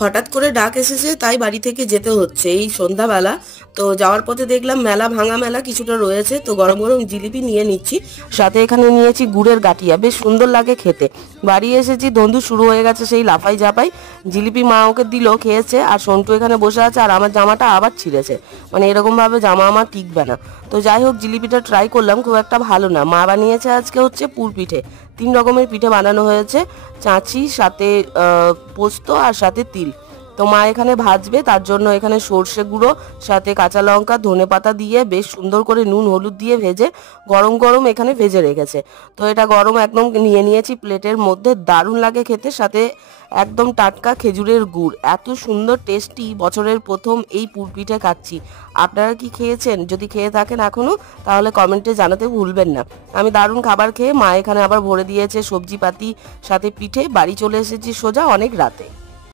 হঠাৎ করে ডাক এসেছে, তাই বাড়ি থেকে যেতে হচ্ছে এই সন্ধ্যাবেলা। তো যাওয়ার পথে দেখলাম মেলা, ভাঙা মেলা কিছুটা রয়েছে, তো গরম গরম জিলিপি নিয়ে নিচ্ছি। সাথে এখানে নিয়েছি গুড়ের গাঁঠিয়া, বেশ সুন্দর লাগে খেতে। বাড়ি এসেছি, ধন্দু শুরু হয়ে গেছে সেই লাফাই ঝাপাই। জিলিপি মা ওকে দিল, খেয়েছে, আর সন্টু এখানে বসে আছে, আর আমার জামাটা আবার ছিঁড়েছে। মানে এরকম ভাবে জামা আমার টিকবে না। তো যাই হোক, জিলিপিটা ট্রাই করলাম, খুব একটা ভালো না। মা বানিয়েছে আজকে হচ্ছে পুর পিঠে। 3 রকমের পিঠে বানানো হয়েছে, চাঁচি, সাথে পোস্ত, আর সাথে তিল। তো মা এখানে ভাজবে, তার জন্য এখানে সর্ষে গুঁড়ো, সাথে কাঁচা লঙ্কা, ধনেপাতা দিয়ে বেশ সুন্দর করে নুন হলুদ দিয়ে ভেজে গরম গরম এখানে ভেজে রেখেছে। তো এটা গরম একদম নিয়ে নিয়েছি প্লেটের মধ্যে, দারুণ লাগে খেতে। সাথে একদম টাটকা খেজুরের গুড়, এত সুন্দর টেস্টি। বছরের প্রথম এই পুর পিঠে খাচ্ছি। আপনারা কি খেয়েছেন? যদি খেয়ে থাকেন এখনও, তাহলে কমেন্টে জানাতে ভুলবেন না। আমি দারুণ খাবার খেয়ে মা এখানে আবার ভরে দিয়েছে সবজিপাতি, সাথে পিঠে। বাড়ি চলে এসেছি সোজা অনেক রাতে।